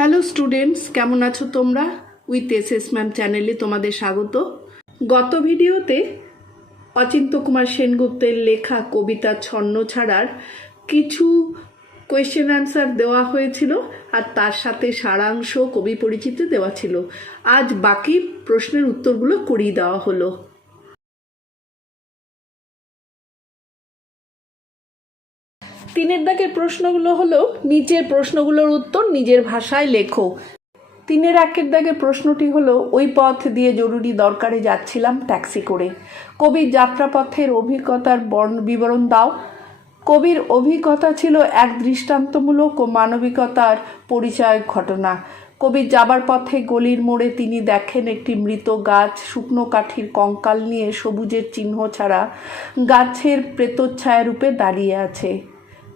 Hello students কেমন আছো তোমরা? উইথ এস এস ম্যাম চ্যানেলে তোমাদের স্বাগত। গত ভিডিওতে অচিন্ত কুমার সেনগুপ্তের লেখা কবিতা ছন্ন ছাড়ার কিছু কোয়েশ্চেন অ্যান্সার দেওয়া হয়েছিল আর তার সাথে সারাংশ কবি পরিচিতি দেওয়া ছিল। আজ বাকি প্রশ্নের উত্তরগুলো করিয়ে দেওয়া হলো। তিনের দাগের প্রশ্নগুলো হলো, নিচের প্রশ্নগুলোর উত্তর নিজের ভাষায় লেখো। তিনের একের দাগের প্রশ্নটি হলো, ওই পথ দিয়ে জরুরি দরকারে যাচ্ছিলাম ট্যাক্সি করে। কবির যাত্রাপথের অভিজ্ঞতার বর্ণ বিবরণ দাও। কবির অভিজ্ঞতা ছিল এক দৃষ্টান্তমূলক ও মানবিকতার পরিচয় ঘটনা। কবির যাবার পথে গলির মোড়ে তিনি দেখেন একটি মৃত গাছ শুকনো কাঠির কঙ্কাল নিয়ে সবুজের চিহ্ন ছাড়া গাছের প্রেতচ্ছায়া রূপে দাঁড়িয়ে আছে।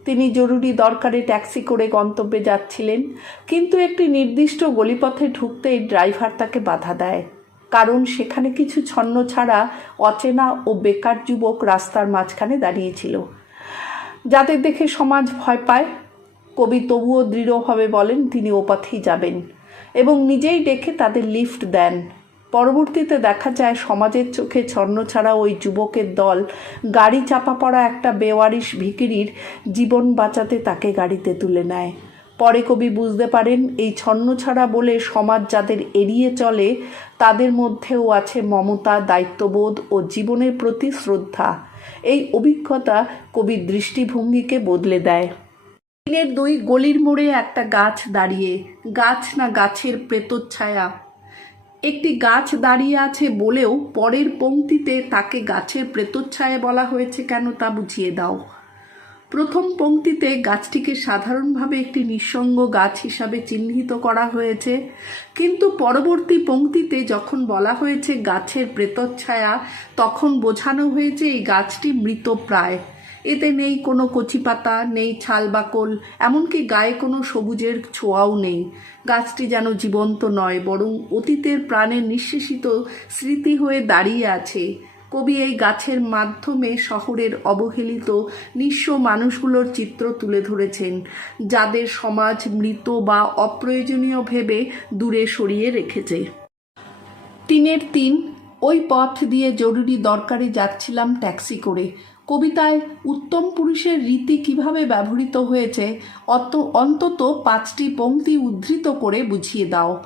তিনি জরুরি দরকারে ট্যাক্সি করে গন্তব্যে যাচ্ছিলেন, কিন্তু একটি নির্দিষ্ট গলিপথে ঢুকতেই ড্রাইভার তাকে বাধা দেয়। কারণ সেখানে কিছু ছন্ন ছাড়া অচেনা ও বেকার যুবক রাস্তার মাঝখানে দাঁড়িয়েছিল। যাদের দেখে সমাজ ভয় পায়, কবি তবুও দৃঢ়ভাবে বলেন, তিনি ও পথেই যাবেন এবং নিজেই ডেকে তাদের লিফট দেন। পরবর্তীতে দেখা যায় সমাজের চোখে ছন্ন ছাড়া ওই যুবকের দল গাড়ি চাপা পড়া একটা বেওয়ারিশ ভিকিরির জীবন বাঁচাতে তাকে গাড়িতে তুলে নেয়। পরে কবি বুঝতে পারেন, এই ছন্ন ছাড়া বলে সমাজ যাদের এড়িয়ে চলে, তাদের মধ্যেও আছে মমতা, দায়িত্ববোধ ও জীবনের প্রতি শ্রদ্ধা। এই অভিজ্ঞতা কবির দৃষ্টিভঙ্গিকে বদলে দেয়। দিনের দুই গলির মোড়ে একটা গাছ দাঁড়িয়ে, গাছ না গাছের প্রেতচ্ছায়া। একটি গাছ দাঁড়িয়ে আছে বলেও পরের পংক্তিতে তাকে গাছের প্রেতচ্ছায়া বলা হয়েছে কেন তা বুঝিয়ে দাও। প্রথম পংক্তিতে গাছটিকে সাধারণভাবে একটি নিঃসঙ্গ গাছ হিসাবে চিহ্নিত করা হয়েছে, কিন্তু পরবর্তী পংক্তিতে যখন বলা হয়েছে গাছের প্রেতচ্ছায়া, তখন বোঝানো হয়েছে এই গাছটি মৃতপ্রায় এতে নেই কোনো কচি পাতা, নেই ছাল বাকল এমনকি গায়ে কোনো সবুজের ছোঁয়াও নেই। গাছটি যেন জীবন্ত নয়, বরং অতীতের প্রাণের নিঃশেষিত স্মৃতি হয়ে দাঁড়িয়ে আছে। কবি এই গাছের মাধ্যমে শহরের অবহেলিত, নিঃস্ব মানুষগুলোর চিত্র তুলে ধরেছেন, যাদের সমাজ মৃত বা অপ্রয়োজনীয় ভেবে দূরে সরিয়ে রেখেছে। তিনের তিন, ওই পথ দিয়ে জরুরি দরকারে যাচ্ছিলাম ট্যাক্সি করে। কবিতায় উত্তম পুরুষের রীতি কীভাবে ব্যবহৃত হয়েছে, অত অন্তত পাঁচটি পংক্তি উদ্ধৃত করে বুঝিয়ে দাও।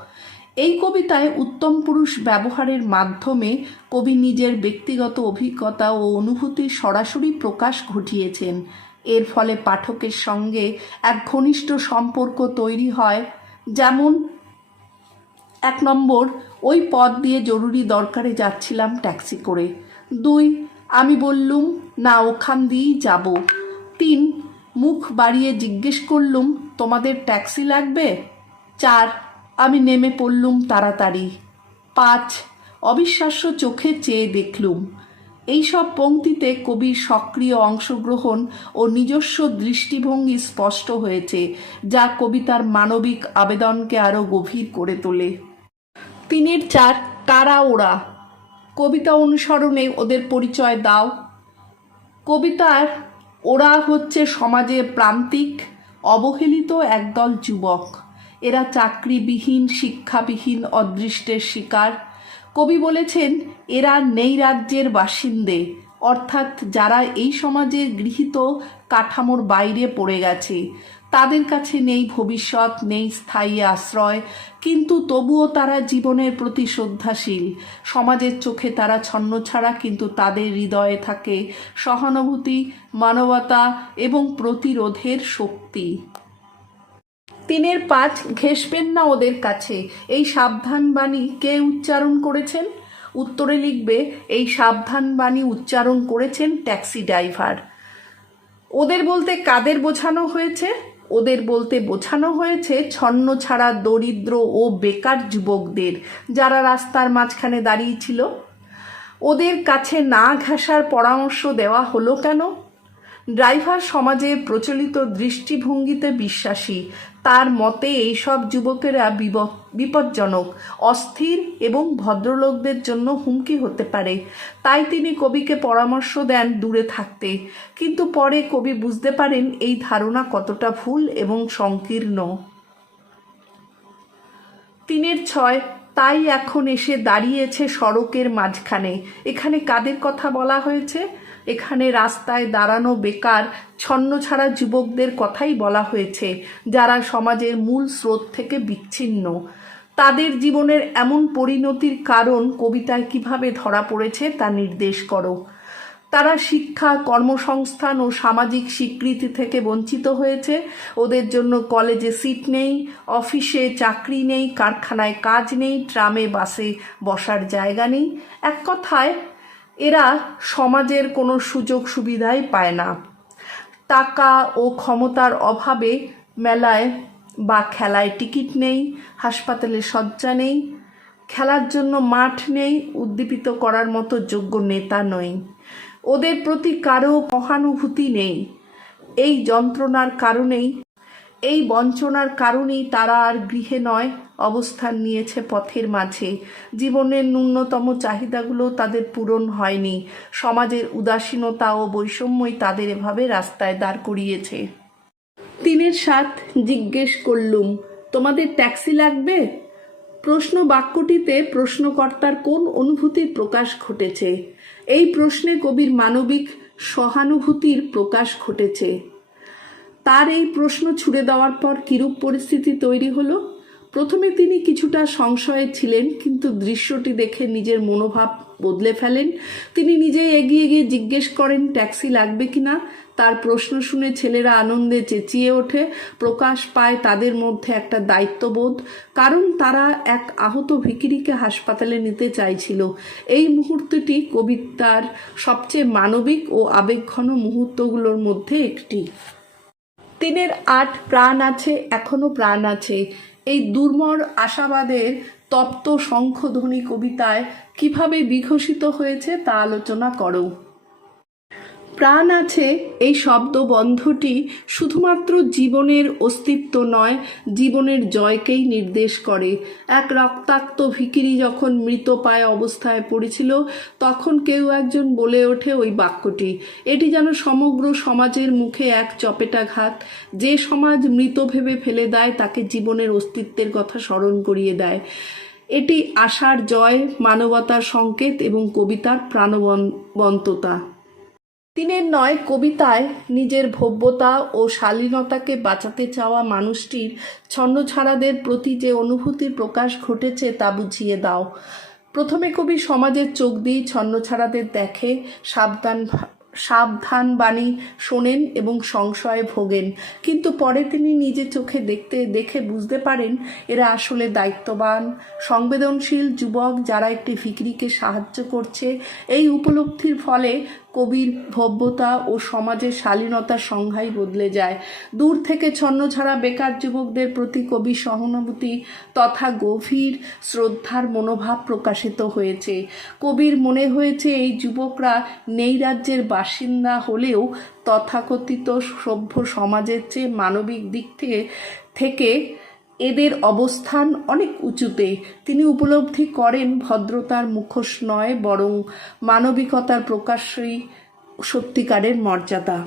এই কবিতায় উত্তম পুরুষ ব্যবহারের মাধ্যমে কবি নিজের ব্যক্তিগত অভিজ্ঞতা ও অনুভূতির সরাসরি প্রকাশ ঘটিয়েছেন। এর ফলে পাঠকের সঙ্গে এক ঘনিষ্ঠ সম্পর্ক তৈরি হয়। যেমন, এক নম্বর, ওই পথ দিয়ে জরুরি দরকারে যাচ্ছিলাম ট্যাক্সি করে। দুই আমি বললুম, না, ওখান দিয়েই যাব। তিন, মুখ বাড়িয়ে জিজ্ঞেস করলুম, তোমাদের ট্যাক্সি লাগবে? চার, আমি নেমে পড়লুম তাড়াতাড়ি। পাঁচ, অবিশ্বাস্য চোখে চেয়ে দেখলুম। এইসব পংক্তিতে কবির সক্রিয় অংশগ্রহণ ও নিজস্ব দৃষ্টিভঙ্গি স্পষ্ট হয়েছে, যা কবিতার মানবিক আবেদনকে আরও গভীর করে তোলে। তিনের চার কারা ওরা কবিতা অনুসরণে ওদের পরিচয় দাও। কবিতার ওরা হচ্ছে সমাজে প্রান্তিক, অবহেলিত একদল যুবক। এরা চাকরিবিহীন, শিক্ষাবিহীন, অদৃষ্টের শিকার। কবি বলেছেন, এরা নেই রাজ্যের বাসিন্দে। অর্থাৎ যারা এই সমাজের গৃহীত, কাঠামোর বাইরে পড়ে গেছে। তাদের কাছে নেই ভবিষ্যৎ, নেই স্থায়ী আশ্রয়, কিন্তু তবুও তারা জীবনের প্রতি শ্রদ্ধাশীল। সমাজের চোখে তারা ছন্ন ছাড়া কিন্তু তাদের হৃদয়ে থাকে সহানুভূতি, মানবতা এবং প্রতিরোধের শক্তি। তিনের পাঁচ ঘেসবেন না ওদের কাছে। এই সাবধান বাণী কে উচ্চারণ করেছেন? উত্তরে লিখবে, এই সাবধান বাণী উচ্চারণ করেছেন ট্যাক্সি ড্রাইভার। ওদের বলতে কাদের বোঝানো হয়েছে? ওদের বলতে বোঝানো হয়েছে, ছন্ন ছাড়া দরিদ্র ও বেকার যুবকদের, যারা রাস্তার মাঝখানে দাঁড়িয়েছিল ওদের কাছে না ঘাসার পরামর্শ দেওয়া হলো কেন? ড্রাইভার সমাজের প্রচলিত দৃষ্টিভঙ্গিতে বিশ্বাসী তার মতে এইসব যুবকেরা বিপজ্জনক, অস্থির এবং ভদ্রলোকদের জন্য হুমকি হতে পারে। তাই তিনি কবিকে পরামর্শ দেন দূরে থাকতে। কিন্তু পরে কবি বুঝতে পারেন এই ধারণা কতটা ভুল এবং সংকীর্ণ। তিনের ছয়, তাই এখন এসে দাঁড়িয়েছে সড়কের মাঝখানে। এখানে কাদের কথা বলা হয়েছে? এখানে রাস্তায় দাঁড়ানো বেকার, ছন্নছাড়া যুবকদের কথাই বলা হয়েছে, যারা সমাজের মূল স্রোত থেকে বিচ্ছিন্ন। তাদের জীবনের এমন পরিণতির কারণ কবিতায় কীভাবে ধরা পড়েছে তা নির্দেশ করো। তারা শিক্ষা, কর্মসংস্থান ও সামাজিক স্বীকৃতি থেকে বঞ্চিত হয়েছে। ওদের জন্য কলেজে সিট নেই, অফিসে চাকরি নেই, কারখানায় কাজ নেই, ট্রামে বাসে বসার জায়গা নেই। এক কথায় এরা সমাজের কোনো সুযোগ সুবিধাই পায় না। টাকা ও ক্ষমতার অভাবে মেলায় বা খেলায় টিকিট নেই, হাসপাতালে শয্যা নেই, খেলার জন্য মাঠ নেই, উদ্দীপিত করার মতো যোগ্য নেতা নই। ওদের প্রতি কারও সহানুভূতি নেই। এই যন্ত্রণার কারণেই এই বঞ্চনার কারণেই তারা আর গৃহে নয়, অবস্থান নিয়েছে পথের মাঝে। জীবনের ন্যূনতম চাহিদাগুলো তাদের পূরণ হয়নি। সমাজের উদাসীনতা ও বৈষম্যই তাদের এভাবে রাস্তায় দাঁড় করিয়েছে। তিনের সাথ জিজ্ঞেস করলুম, তোমাদের ট্যাক্সি লাগবে? প্রশ্ন বাক্যটিতে প্রশ্নকর্তার কোন অনুভূতির প্রকাশ ঘটেছে? এই প্রশ্নে কবির মানবিক সহানুভূতির প্রকাশ ঘটেছে। তার এই প্রশ্ন ছুড়ে দেওয়ার পর কিরূপ পরিস্থিতি তৈরি হলো? প্রথমে তিনি কিছুটা সংশয়ে ছিলেন, কিন্তু দৃশ্যটি দেখে নিজের মনোভাব বদলে ফেলেন। তিনি নিজেই এগিয়ে গিয়ে জিজ্ঞেস করেন, ট্যাক্সি লাগবে কিনা তার প্রশ্ন শুনে ছেলেরা আনন্দে চেঁচিয়ে ওঠে। প্রকাশ পায়, তাদের মধ্যে একটা দায়িত্ববোধ। কারণ তারা এক আহত ভিকিরিকে হাসপাতালে নিতে চাইছিল। এই মুহূর্তটি কবিতার সবচেয়ে মানবিক ও আবেগঘন মুহূর্তগুলোর মধ্যে একটি। তিনের আট প্রাণ আছে, এখনও প্রাণ আছে। এই দুর্মর আশাবাদের তপ্ত শঙ্খধ্বনি কবিতায় কীভাবে বিকশিত হয়েছে তা আলোচনা করো। প্রাণ আছে এই শব্দবন্ধটি শুধুমাত্র জীবনের অস্তিত্ব নয়, জীবনের জয়কেই নির্দেশ করে। এক রক্তাক্ত ভিকিরি যখন মৃতপায় অবস্থায় পড়েছিল, তখন কেউ একজন বলে ওঠে ওই বাক্যটি, এটি যেন সমগ্র সমাজের মুখে এক চপেটাঘাত। যে সমাজ মৃত ভেবে ফেলে দেয়, তাকে জীবনের অস্তিত্বের কথা স্মরণ করিয়ে দেয়। এটি আশার জয়, মানবতার সংকেত এবং কবিতার প্রাণবন্ততা। তিনের নয় কবিতায় নিজের ভব্যতা ও শালীনতাকে বাঁচাতে চাওয়া মানুষটির ছন্নছাড়াদের প্রতি যে অনুভূতির প্রকাশ ঘটেছে তা বুঝিয়ে দাও। প্রথমে কবি সমাজের চোখ দিয়ে ছন্নছাড়াদের দেখে, সাবধান সাবধান বাণী শোনেন এবং সংশয়ে ভোগেন। কিন্তু পরে তিনি নিজে চোখে দেখতে, দেখে বুঝতে পারেন এরা আসলে দায়িত্ববান, সংবেদনশীল যুবক যারা একটি ভিকরিকে সাহায্য করছে। এই উপলব্ধির ফলে কবির ভব্যতা ও সমাজের শালীনতার সংজ্ঞাই বদলে যায়। দূর থেকে ছন্নছাড়া বেকার যুবকদের প্রতি কবির সহানুভূতি তথা গভীর শ্রদ্ধার মনোভাব প্রকাশিত হয়েছে। কবির মনে হয়েছে এই যুবকরা নেই রাজ্যের বাসিন্দা হলেও তথাকথিত সভ্য সমাজের চেয়ে মানবিক দিক থেকে থেকে এদের অবস্থান অনেক উঁচুতে। তিনি উপলব্ধি করেন ভদ্রতার মুখোশ নয়, বরং মানবিকতার প্রকাশই সত্যিকারের মর্যাদা।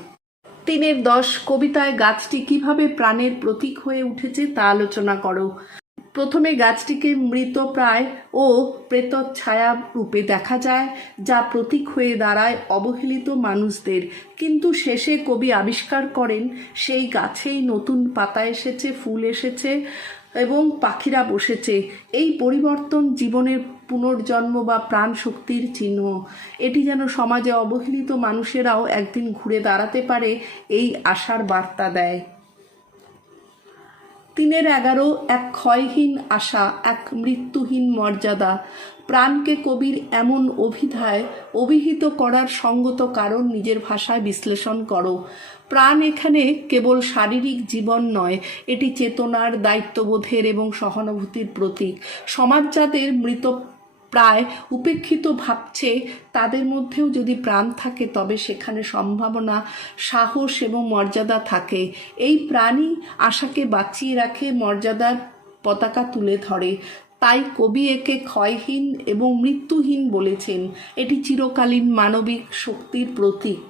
তিনের দশ কবিতায় গাছটি কীভাবে প্রাণের প্রতীক হয়ে উঠেছে তা আলোচনা করো। প্রথমে গাছটিকে মৃতপ্রায় ও প্রেতচ্ছায়া রূপে দেখা যায়, যা প্রতীক হয়ে দাঁড়ায় অবহেলিত মানুষদের। কিন্তু শেষে কবি আবিষ্কার করেন, সেই গাছেই নতুন পাতা এসেছে, ফুল এসেছে এবং পাখিরা বসেছে। এই পরিবর্তন জীবনের পুনর্জন্ম বা প্রাণ শক্তির চিহ্ন। এটি যেন সমাজে অবহেলিত মানুষেরাও একদিন ঘুরে দাঁড়াতে পারে, এই আশার বার্তা দেয়। তিনের এগারো, এক ক্ষয়হীন আশা, এক মৃত্যুহীন মর্যাদা। প্রাণকে কবির এমন অভিধায় অভিহিত করার সঙ্গত কারণ নিজের ভাষায় বিশ্লেষণ করো। প্রাণ এখানে কেবল শারীরিক জীবন নয়, এটি চেতনার দায়িত্ববোধের এবং সহানুভূতির প্রতীক। সমাজজাতের মৃত প্রায় উপেক্ষিত ভাবছে, তাদের মধ্যেও যদি প্রাণ থাকে, তবে সেখানে সম্ভাবনা, সাহস এবং মর্যাদা থাকে। এই প্রাণী আশাকে বাঁচিয়ে রাখে, মর্যাদার পতাকা তুলে ধরে। তাই কবি একে ক্ষয়হীন এবং মৃত্যুহীন বলেছেন। এটি চিরকালীন মানবিক শক্তির প্রতীক।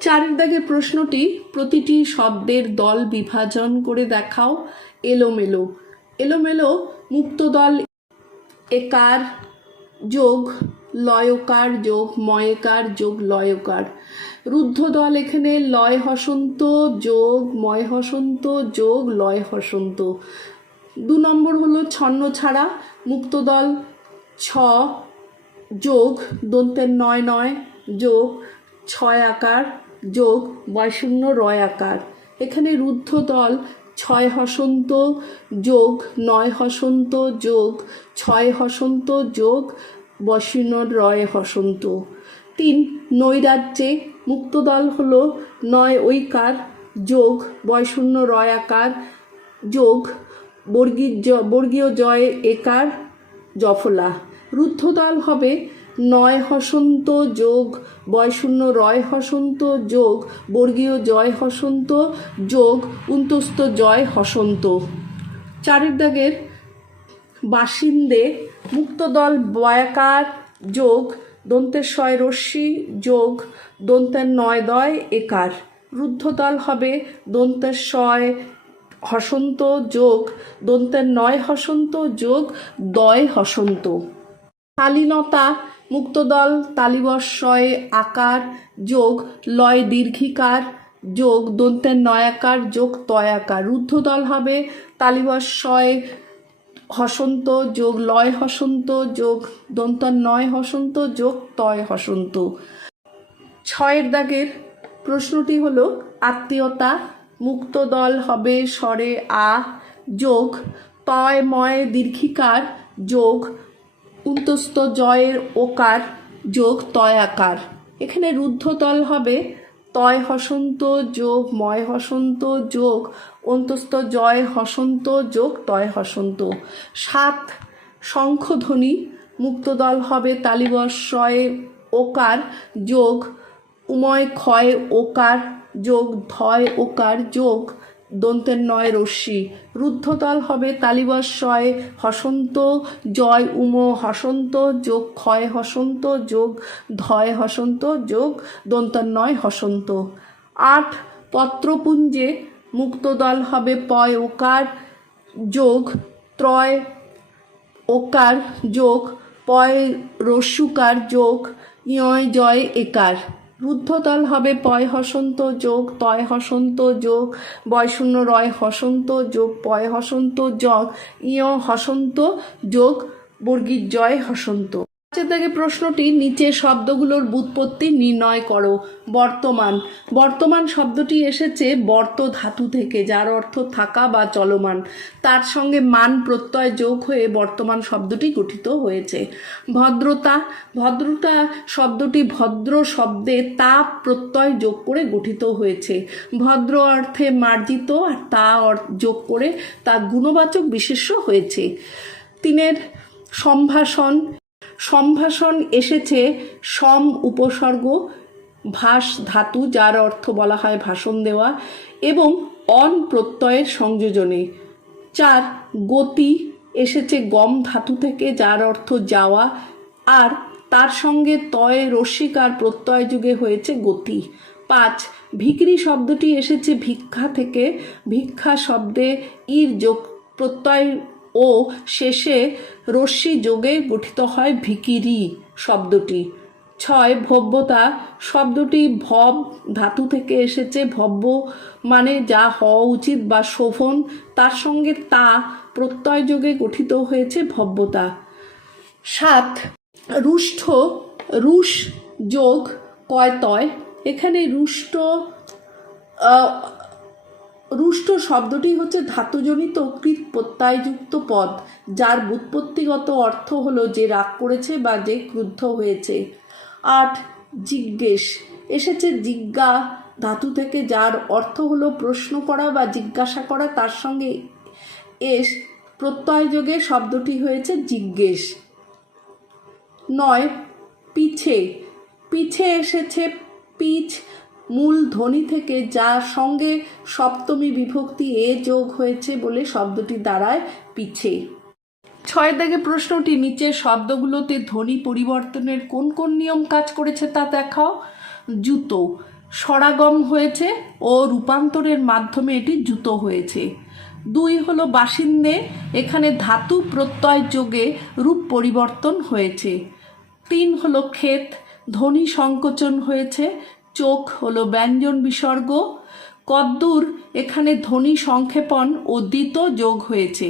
চারের প্রশ্নটি, প্রতিটি শব্দের দল বিভাজন করে দেখাও এলোমেলো। এলোমেলো মুক্তদল একার যোগ লয়কার যোগ ময়কার যোগ লয়কার। রুদ্ধদল এখানে লয় হসন্ত যোগ ময় হসন্ত যোগ লয় হসন্ত। দু নম্বর হলো ছন্ন ছাড়া মুক্তদল ছ যোগ দন্তের নয় নয় যোগ ছয় আকার যোগ বয়শূন্য রয় আকার। এখানে রুদ্ধ দল ছয় হসন্ত যোগ নয় হসন্ত যোগ, ছয় হসন্ত যোগ বয়শূন্য রয় হসন্ত। তিন, নৈরাজ্যে মুক্তদল হল নয় ঐকার যোগ বয়শূন্য রয় আকার যোগ বর্গীয় বর্গীয় জয় একার জফলা। রুদ্ধদল হবে নয় হসন্ত যোগ, বয়শূন্য রয় হসন্ত যোগ, বর্গীয় জয় হসন্ত যোগ উন্তস্ত জয় হসন্ত। চারের দাগের বাসিন্দে মুক্তদল বয়াকার যোগ, দন্তের শয় রশ্মি যোগ, দন্তের নয় দয় একার। রুদ্ধদল হবে দন্তের শয় হসন্ত যোগ, দন্তের নয় হসন্ত যোগ, দয় হসন্ত। শালীনতা মুক্তদল তালিবস্বয় আকার, যোগ লয় দীর্ঘিকার, যোগ দন্তের নয়াকার যোগ তয়াকার রুদ্ধদল হবে তালিবস্বয় হসন্ত, যোগ লয় হসন্ত, যোগ দন্তর নয় হসন্ত, যোগ তয় হসন্ত। ছয়ের দাগের প্রশ্নটি হল আত্মীয়তা মুক্ত দল হবে স্বরে আ, যোগ তয় ময় দীর্ঘিকার, যোগ উন্তস্ত জয়ের ওকার যোগ তয় আকার। এখানে রুদ্ধতল হবে তয় হসন্ত যোগ ময় হসন্ত যোগ, অন্তস্থ জয় হসন্ত যোগ তয় হসন্ত। সাত শঙ্খধ্বনি মুক্তদল হবে তালিবস্বয়ে ওকার যোগ, উময় ক্ষয় ওকার যোগ, ধয় ওকার যোগ। দন্তের নয় রশ্মি। রুদ্ধতল হবে তালিবস্বয় হসন্ত জয় উম, হসন্ত যোগ ক্ষয়, হসন্ত যোগ ধয়, হসন্ত যোগ দন্তের নয়, হসন্ত। আট, পত্রপুঞ্জে মুক্তদল হবে পয়, ওকার যোগ ত্রয়, ওকার যোগ, পয় রস্যুকার যোগ ইয় জয়, একার। রুদ্ধতল হবে, পয় হসন্ত যোগ, তয় হসন্ত যোগ বয়শূন্য রয় হসন্ত যোগ, পয় হসন্ত যোগ, ইয় হসন্ত যোগ বর্গীর জয় হসন্ত। পাঁচের প্রশ্নটি নিচে শব্দগুলোর বুৎপত্তি নির্ণয় করো। বর্তমান। বর্তমান শব্দটি এসেছে বর্ত ধাতু থেকে, যার অর্থ থাকা বা চলমান। তার সঙ্গে মান প্রত্যয় যোগ হয়ে বর্তমান শব্দটি গঠিত হয়েছে। ভদ্রতা। ভদ্রতা শব্দটি ভদ্র শব্দে তা প্রত্যয় যোগ করে গঠিত হয়েছে। ভদ্র অর্থে মার্জিত আর তা যোগ করে তা গুণবাচক বিশেষ্য হয়েছে। তিনের সম্ভাষণ সম্ভাষণ এসেছে সম উপসর্গ, ভাস ধাতু, যার অর্থ বলা হয় ভাষণ দেওয়া, এবং অন প্রত্যয়ের সংযোজনে। চার, গতি এসেছে গম ধাতু থেকে, যার অর্থ যাওয়া, আর তার সঙ্গে তয় রস্যিকার প্রত্যয় যুগে হয়েছে গতি। পাঁচ, ভিকরি শব্দটি এসেছে ভিক্ষা থেকে, ভিক্ষা শব্দে ইর যোগ, প্রত্যয় ও শেষে রশ্মি যোগে গঠিত হয় ভিকিরি শব্দটি। ছয় ভব্যতা শব্দটি ভব ধাতু থেকে এসেছে। ভব্য মানে যা হওয়া উচিত বা শোভন, তার সঙ্গে তা প্রত্যয় যোগে গঠিত হয়েছে ভব্যতা। সাত রুষ্ঠ রুশ যোগ কয়তয়? এখানে রুষ্ট রুষ্ট শব্দটি হচ্ছে ধাতুজনিত কৃত প্রত্যয়যুক্ত পদ, যার বুৎপত্তিগত অর্থ হলো যে রাগ করেছে বা যে ক্রুদ্ধ হয়েছে। আট, জিজ্ঞেস। এসেছে জিজ্ঞা ধাতু থেকে, যার অর্থ হলো প্রশ্ন করা বা জিজ্ঞাসা করা। তার সঙ্গে এস, প্রত্যয়যোগে শব্দটি হয়েছে জিজ্ঞেস। নয়, পিছে। পিছে এসেছে পিছ মূল ধ্বনি থেকে যার সঙ্গে সপ্তমী বিভক্তি এ যোগ হয়েছে বলে শব্দটি দাঁড়ায় পিছে। ছয় দাগে প্রশ্নটি নিচের শব্দগুলোতে ধ্বনি পরিবর্তনের কোন কোন নিয়ম কাজ করেছে তা দেখাও। জুতো সরাগম হয়েছে ও রূপান্তরের মাধ্যমে এটি জুতো হয়েছে। দুই হলো বাসিন্দে, এখানে ধাতু প্রত্যয় যোগে রূপ পরিবর্তন হয়েছে। তিন হলো ক্ষেত, ধ্বনি সংকোচন হয়েছে। চোখ হলো ব্যঞ্জন বিসর্গ। কদ্দূর এখানে ধ্বনি সংক্ষেপণ ও দ্বিত যোগ হয়েছে।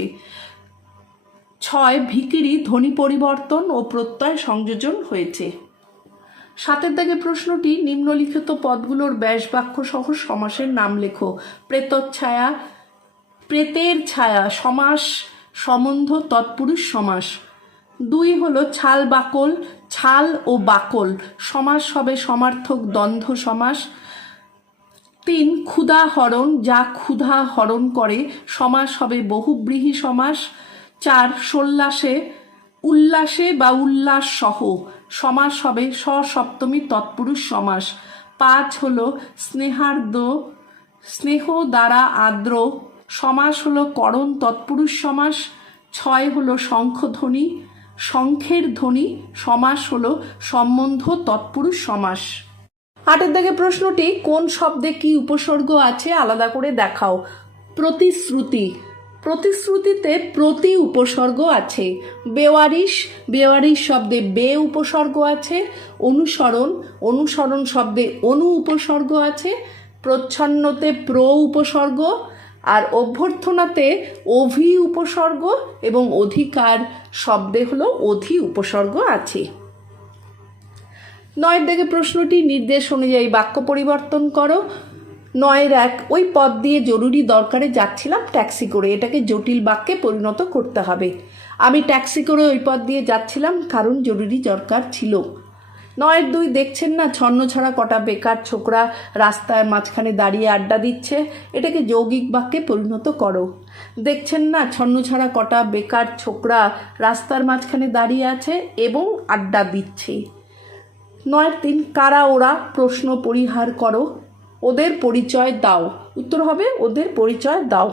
ছয় ভিকিরি ধ্বনি পরিবর্তন ও প্রত্যয় সংযোজন হয়েছে। সাতের দাগে প্রশ্নটি, নিম্নলিখিত পদগুলোর ব্যাস বাক্য সহ সমাসের নাম লেখো। প্রেতচ্ছায়া প্রেতের ছায়া, সমাস, সম্বন্ধ, তৎপুরুষ সমাস। দুই হলো ছাল বাকল, ছাল ও বাকল। সমাস হবে সমার্থক দ্বন্দ্ব সমাস। তিন, ক্ষুধা হরণ, যা ক্ষুধা হরণ করে। সমাস হবে বহুব্রীহি সমাস। চার, সোল্লাসে, উল্লাসে বা উল্লাস সহ সমাস হবে সসপ্তমী তৎপুরুষ সমাস। পাঁচ হল স্নেহার্দ স্নেহ দ্বারা আর্দ্র। সমাস হলো করণ তৎপুরুষ সমাস। ছয় হলো শঙ্খধ্বনি। শঙ্খের ধ্বনি, সমাস হল সম্বন্ধ তৎপুরুষ সমাস। আটের দাগে প্রশ্নটি, কোন শব্দে কি উপসর্গ আছে আলাদা করে দেখাও। প্রতিশ্রুতি। প্রতিশ্রুতিতে প্রতি উপসর্গ আছে। বেওয়ারিশ বেওয়ারিশ শব্দে বে উপসর্গ আছে। অনুসরণ অনুসরণ শব্দে অনু উপসর্গ আছে। প্রচ্ছন্নতে প্র উপসর্গ। আর অভ্যর্থনাতে অভি উপসর্গ এবং অধিকার শব্দে হলো অধি উপসর্গ আছে। নয়ের দিকে প্রশ্নটি, নির্দেশ অনুযায়ী বাক্য পরিবর্তন করো। নয়ের এক, ওই পদ দিয়ে জরুরি দরকারে যাচ্ছিলাম ট্যাক্সি করে, এটাকে জটিল বাক্যে পরিণত করতে হবে। আমি ট্যাক্সি করে ওই পথ দিয়ে যাচ্ছিলাম, কারণ জরুরি দরকার ছিল। নয়ের দুই দেখছেন না, ছন্ন ছাড়া কটা বেকার ছোকরা রাস্তায় মাঝখানে দাঁড়িয়ে আড্ডা দিচ্ছে। এটাকে যৌগিক বাক্যে পরিণত করো। দেখছেন না, ছন্ন ছাড়া কটা বেকার ছোকরা রাস্তার মাঝখানে দাঁড়িয়ে আছে এবং আড্ডা দিচ্ছে। নয় তিন, কারা ওরা? প্রশ্ন পরিহার করো। ওদের পরিচয় দাও। উত্তর হবে, ওদের পরিচয় দাও।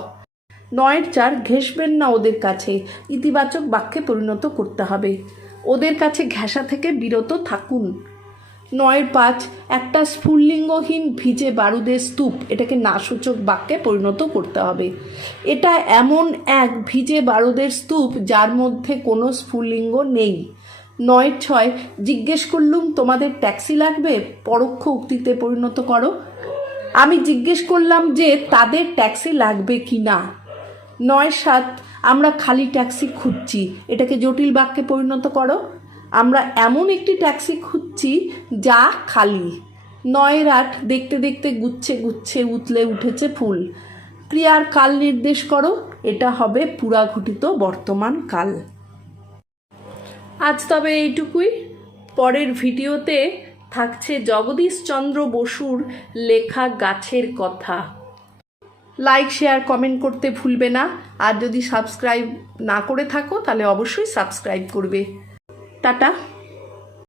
নয়ের চার ঘেসবেন না ওদের কাছে। ইতিবাচক বাক্যে পরিণত করতে হবে। ওদের কাছে ঘেঁষা থেকে বিরত থাকুন। নয়ের পাঁচ, একটা স্ফুল্লিঙ্গহীন ভিজে বারুদের স্তূপ, এটাকে নাসূচক বাক্যে পরিণত করতে হবে। এটা এমন এক ভিজে বারুদের স্তূপ, যার মধ্যে কোনো স্ফুল্লিঙ্গ নেই। নয় ছয়, জিজ্ঞেস করলুম, তোমাদের ট্যাক্সি লাগবে? পরোক্ষ উক্তিতে পরিণত করো। আমি জিজ্ঞেস করলাম যে, তাদের ট্যাক্সি লাগবে কি না? নয় সাত, আমরা খালি ট্যাক্সি খুঁজছি। এটাকে জটিল বাক্যে পরিণত করো। আমরা এমন একটি ট্যাক্সি খুঁজছি যা খালি। নয়ের আট, দেখতে দেখতে গুচ্ছে গুচ্ছে উতলে উঠেছে ফুল। ক্রিয়ার কাল নির্দেশ করো। এটা হবে পুরাঘটিত বর্তমান কাল। আজ তবে এইটুকুই। পরের ভিডিওতে থাকছে জগদীশচন্দ্র বসুর লেখা গাছের কথা। লাইক শেয়ার কমেন্ট করতে ভুলবে না। আর যদি সাবস্ক্রাইব না করে থাকো, তাহলে অবশ্যই সাবস্ক্রাইব করবে। টাটা।